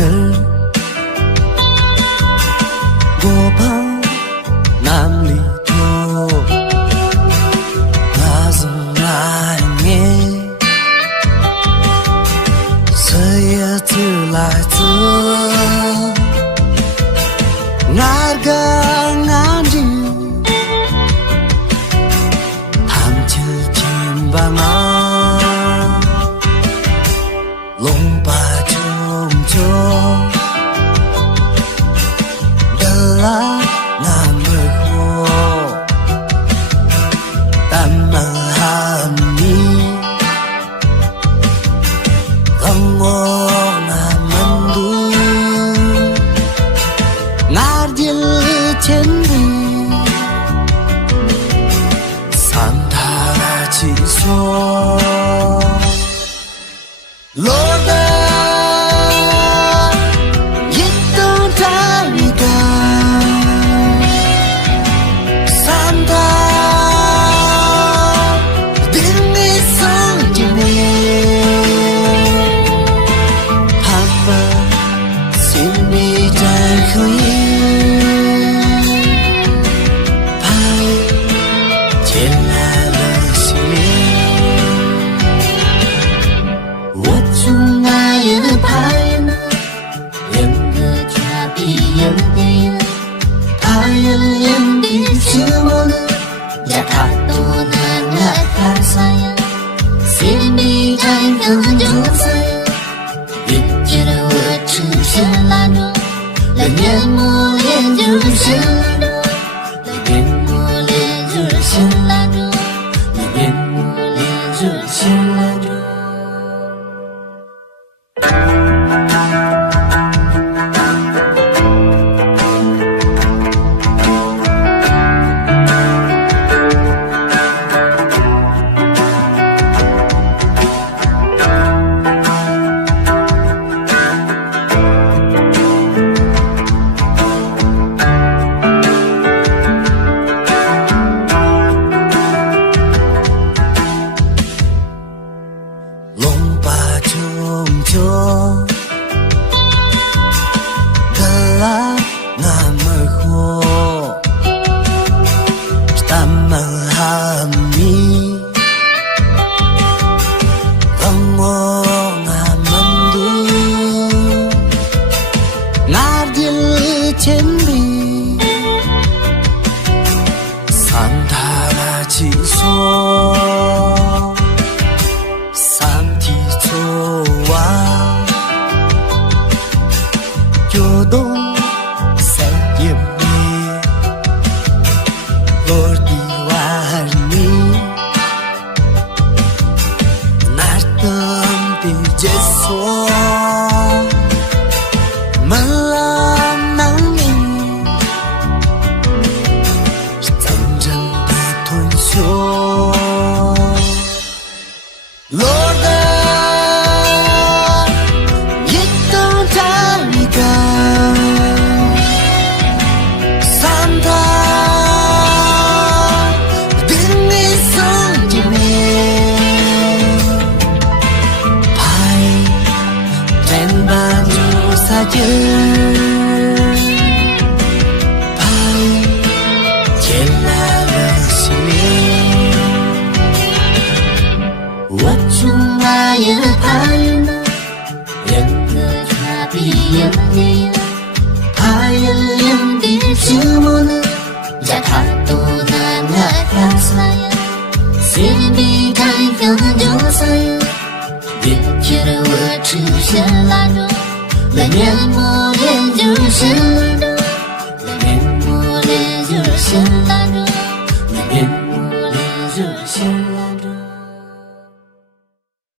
늘 고파 남리도 가슴 안에 스며들어서 날강아지 담칠 침방아 롱바중조 달라 남을고 땀만함이 영원한 두 날질 텐데 산타라지소 Lord 있던 다리가 산다 등에 서지네 한번 심리 잘 후에 바위 젤라러시네我从爱的拍呢，两个差别有点，拍人的是我呢，加他多难啊看啥呀？心里太很就在，也觉得我只是懒惰，来年磨练就是懒惰，来年磨练就是懒惰，来年磨练就是懒惰。롱바중조 달라 남을고 땀만함이 영원한 만두 날질 텐데 산타라지소 좋아 교동 새김이 놀디와니 날던 비제소 말랑나니 점점 비톤쇼 Lord 사줄 바위 젤라러시네我从爱的拍呢两个差别有点拍人的是我呢加他多难啊看啥呀心里太很就啥呀也觉得我只是懒惰来年磨练就是懒惰，来年磨练就是懒惰。